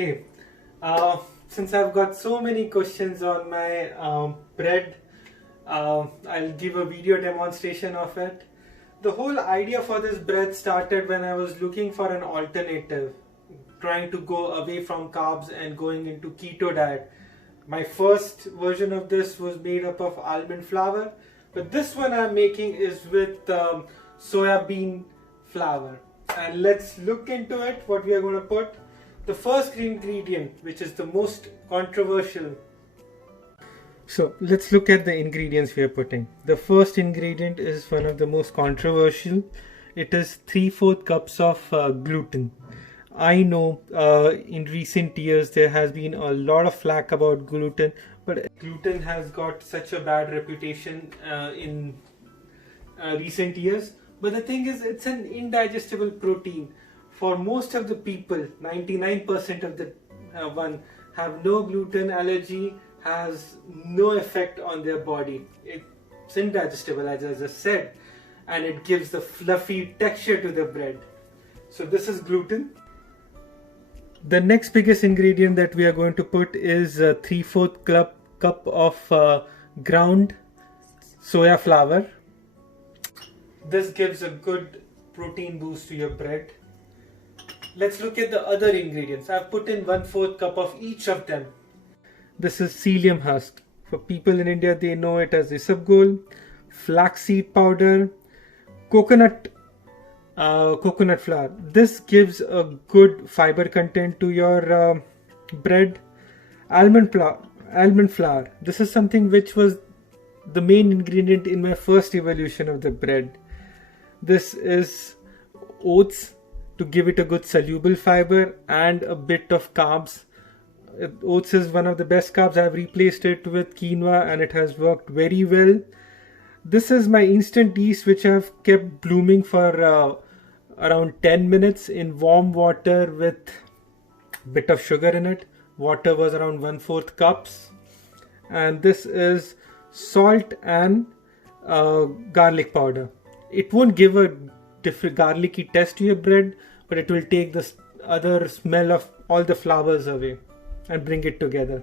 Hey, since I've got so many questions on my bread, I'll give a video demonstration of it. The whole idea for this bread started when I was looking for an alternative, trying to go away from carbs and going into keto diet. My first version of this was made up of almond flour, but this one I'm making is with soya bean flour. And let's look into it, what we are going to put. The first ingredient, which is the most controversial. So let's look at the ingredients we are putting. The first ingredient is one of the most controversial. It is 3/4 cups of gluten. I know in recent years there has been a lot of flack about gluten, but gluten has got such a bad reputation in recent years. But the thing is, it's an indigestible protein. For most of the people, 99% of the one have no gluten allergy, has no effect on their body. It's indigestible, as I just said, and it gives the fluffy texture to the bread. So this is gluten. The next biggest ingredient that we are going to put is 3/4 cup of ground soya flour. This gives a good protein boost to your bread. Let's look at the other ingredients. I've put in 1/4 cup of each of them. This is psyllium husk. For people in India, they know it as isabgol, flaxseed powder, coconut flour. This gives a good fiber content to your bread. Almond flour. This is something which was the main ingredient in my first evolution of the bread. This is oats, to give it a good soluble fiber and a bit of carbs. Oats is one of the best carbs. I have replaced it with quinoa and it has worked very well. This is my instant yeast, which I have kept blooming for around 10 minutes in warm water with a bit of sugar in it. Water was around 1/4 cups. And this is salt and garlic powder. It won't give a different garlicky taste to your bread, but it will take the other smell of all the flours away and bring it together.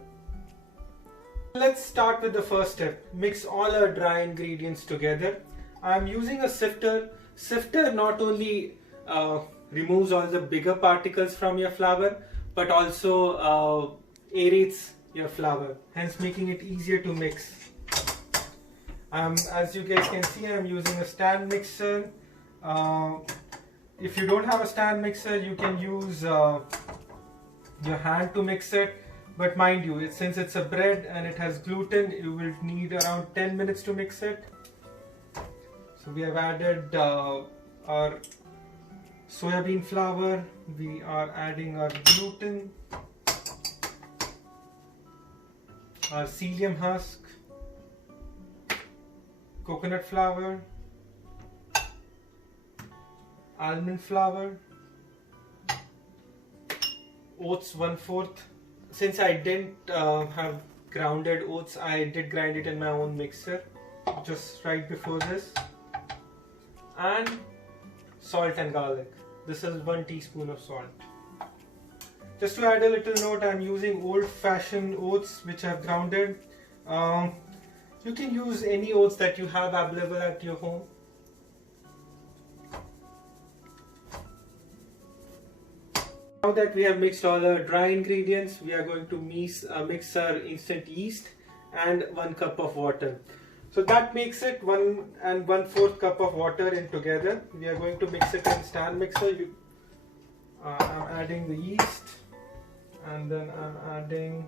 Let's start with the first step. Mix all our dry ingredients together. I'm using a sifter. Sifter not only removes all the bigger particles from your flour, but also aerates your flour, hence making it easier to mix. As you guys can see, I'm using a stand mixer. If you don't have a stand mixer, you can use your hand to mix it. But mind you, since it's a bread and it has gluten, you will need around 10 minutes to mix it. So we have added our soya bean flour. We are adding our gluten, our psyllium husk, coconut flour, almond flour, oats 1/4. Since I didn't have grounded oats, I did grind it in my own mixer just right before this, and salt and garlic. This is 1 teaspoon of salt. Just to add a little note, I'm using old-fashioned oats which I've grounded. You can use any oats that you have available at your home. Now that we have mixed all our dry ingredients, we are going to mix our instant yeast and 1 cup of water. So that makes it 1 and 1/4 cup of water in together. We are going to mix it in stand mixer. I'm adding the yeast, and then I'm adding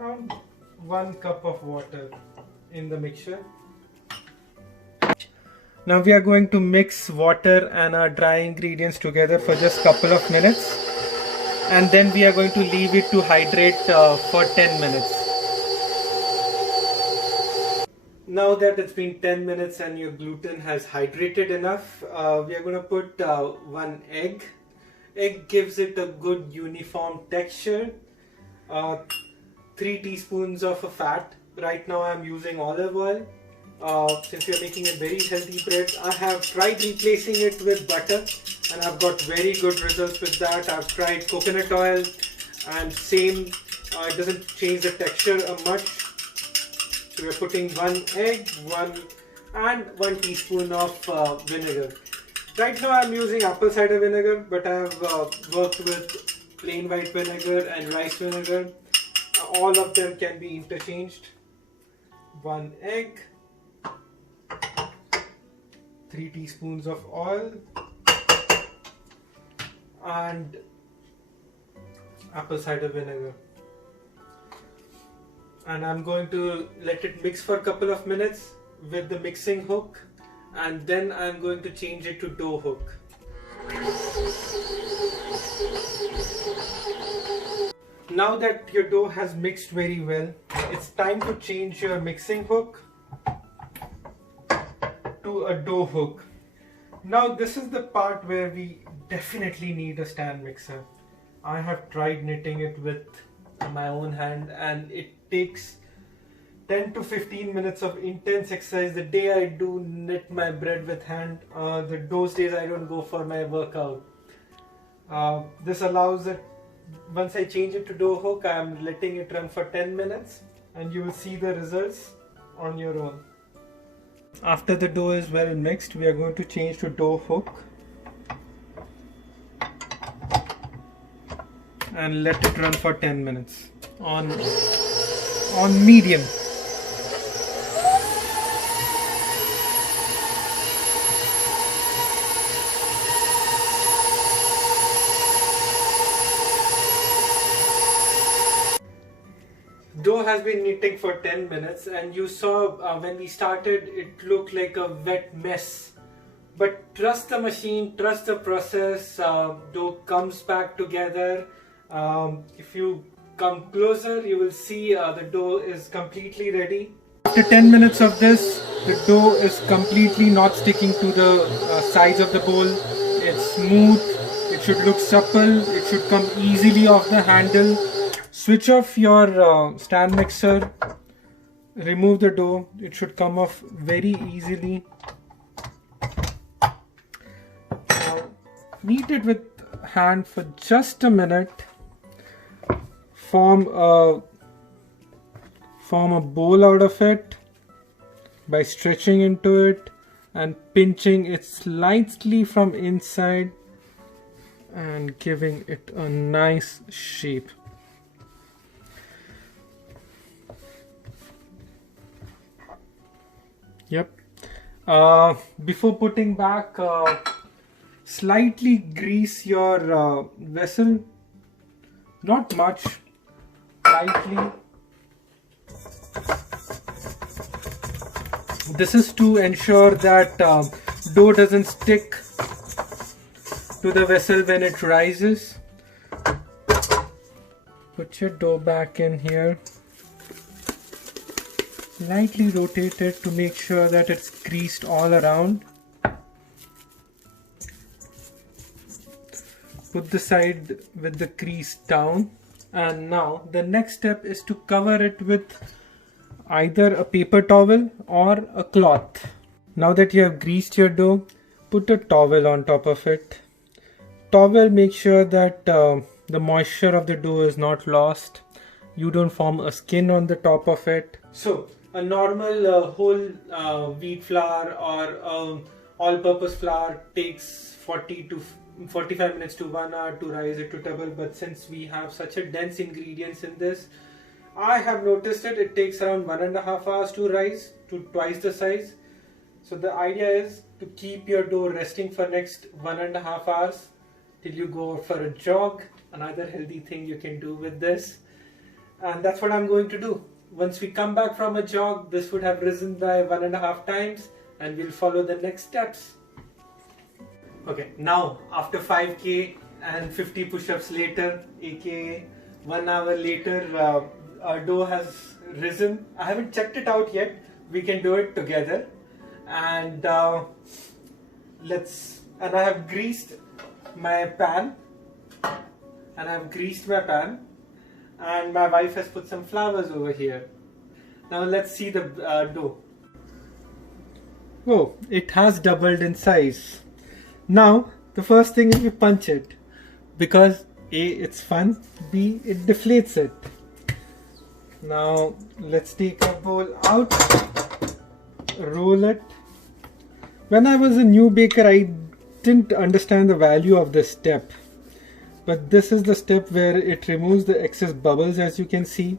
around 1 cup of water in the mixture. Now we are going to mix water and our dry ingredients together for just a couple of minutes, and then we are going to leave it to hydrate for 10 minutes. Now that it's been 10 minutes and your gluten has hydrated enough, we are going to put 1 egg. Egg gives it a good uniform texture. 3 teaspoons of fat. Right now I'm using olive oil. since we are making a very healthy bread. I have tried replacing it with butter and I've got very good results with that. I've tried coconut oil and same, it doesn't change the texture much. So we're putting 1 egg, 1 teaspoon of vinegar. Right now I'm using apple cider vinegar, but I have worked with plain white vinegar and rice vinegar. All of them can be interchanged. 1 egg, 3 teaspoons of oil, and apple cider vinegar. And I'm going to let it mix for a couple of minutes with the mixing hook, and then I'm going to change it to dough hook. Now that your dough has mixed very well, it's time to change your mixing hook to a dough hook. Now this is the part where we definitely need a stand mixer. I have tried knitting it with my own hand and it takes 10 to 15 minutes of intense exercise. The day I do knit my bread with hand, those days I don't go for my workout. This allows it, once I change it to dough hook, I am letting it run for 10 minutes and you will see the results on your own. After the dough is well mixed, we are going to change to dough hook and let it run for 10 minutes on medium. Dough has been kneading for 10 minutes and you saw when we started it looked like a wet mess. But trust the machine, trust the process, dough comes back together. If you come closer you will see the dough is completely ready. After 10 minutes of this, the dough is completely not sticking to the sides of the bowl. It's smooth, it should look supple, it should come easily off the handle. Switch off your stand mixer, remove the dough, it should come off very easily. Knead it with hand for just a minute. Form a bowl out of it by stretching into it and pinching it slightly from inside and giving it a nice shape. Yep. Before putting back, slightly grease your vessel, not much, lightly. This is to ensure that dough doesn't stick to the vessel when it rises. Put your dough back in here. Lightly rotate it to make sure that it's greased all around. Put the side with the grease down. And now the next step is to cover it with either a paper towel or a cloth. Now that you have greased your dough, put a towel on top of it. Towel makes sure that the moisture of the dough is not lost. You don't form a skin on the top of it. So a normal whole wheat flour or all-purpose flour takes 40 to 45 minutes to 1 hour to rise it to table, but since we have such a dense ingredients in this, I have noticed it takes around 1.5 hours to rise to twice the size. So the idea is to keep your dough resting for next 1.5 hours till you go for a jog. Another healthy thing you can do with this, and that's what I'm going to do. Once we come back from a jog, this would have risen by 1.5 times and we'll follow the next steps. Okay, now after 5k and 50 push-ups later, aka 1 hour later, our dough has risen. I haven't checked it out yet. We can do it together. And I have greased my pan. And my wife has put some flowers over here. Now let's see the dough. Oh, it has doubled in size. Now, the first thing is we punch it. Because A, it's fun, B, it deflates it. Now, let's take our bowl out, roll it. When I was a new baker, I didn't understand the value of this step. But this is the step where it removes the excess bubbles, as you can see,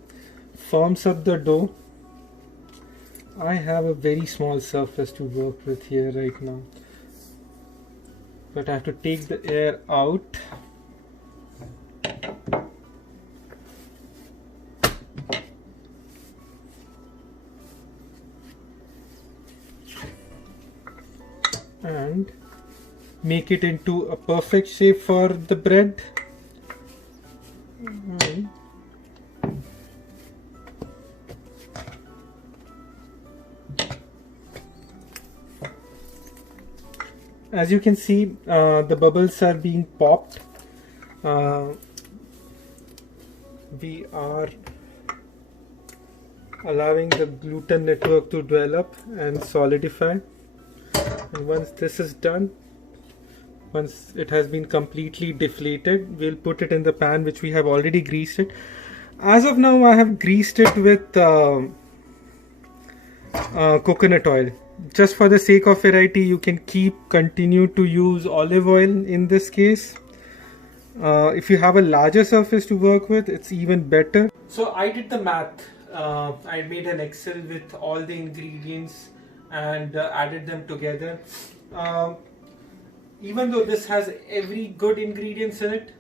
forms up the dough. I have a very small surface to work with here right now. But I have to take the air out. And make it into a perfect shape for the bread. As you can see, the bubbles are being popped. We are allowing the gluten network to develop and solidify. And once this is done, once it has been completely deflated, we'll put it in the pan which we have already greased it. As of now, I have greased it with coconut oil. Just for the sake of variety, you can continue to use olive oil in this case. If you have a larger surface to work with, it's even better. So I did the math. I made an Excel with all the ingredients and added them together. Even though this has every good ingredients in it,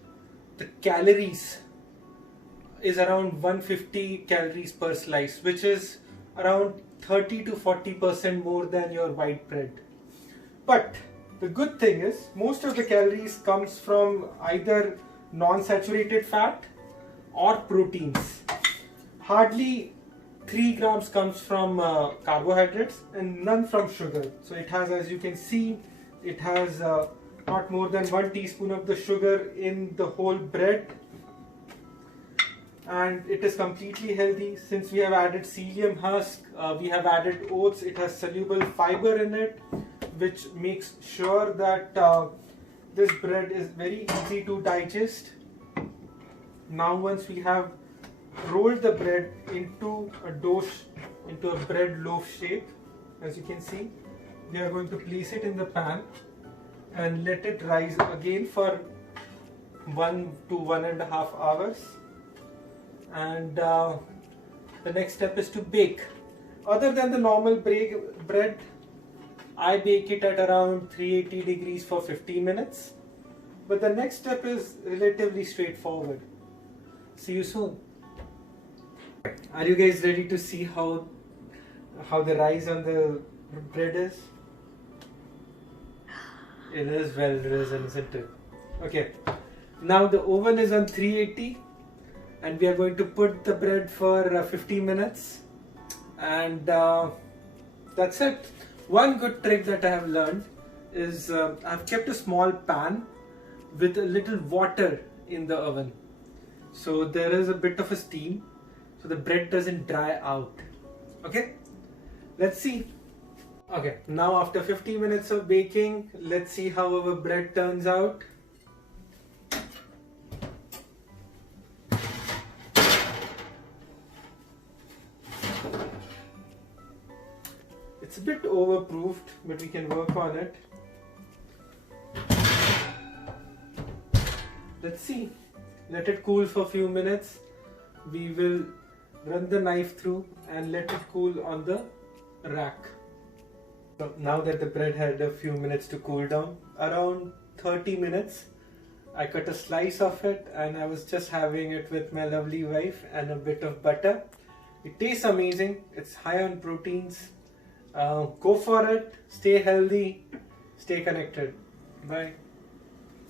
the calories is around 150 calories per slice, which is around 30 to 40% more than your white bread. But the good thing is most of the calories comes from either non-saturated fat or proteins. Hardly 3 grams comes from carbohydrates and none from sugar. So it has, as you can see, it has not more than 1 teaspoon of the sugar in the whole bread. And it is completely healthy since we have added psyllium husk, we have added oats. It has soluble fiber in it, which makes sure that this bread is very easy to digest. Now once we have rolled the bread into a dough, into a bread loaf shape, as you can see, we are going to place it in the pan and let it rise again for 1 to 1.5 hours. And the next step is to bake. Other than the normal bread, I bake it at around 380 degrees for 15 minutes. But the next step is relatively straightforward. See you soon. Are you guys ready to see how the rise on the bread is? It is well risen, isn't it? Okay. Now the oven is on 380. And we are going to put the bread for 15 minutes, and that's it. One good trick that I have learned is I've kept a small pan with a little water in the oven, so there is a bit of a steam, so the bread doesn't dry out. Okay, let's see. Okay, now after 15 minutes of baking, let's see how our bread turns out. It's a bit overproofed, but we can work on it. Let's see. Let it cool for a few minutes. We will run the knife through and let it cool on the rack. So now that the bread had a few minutes to cool down, around 30 minutes, I cut a slice of it and I was just having it with my lovely wife and a bit of butter. It tastes amazing. It's high on proteins. Go for it, stay healthy, stay connected. Bye.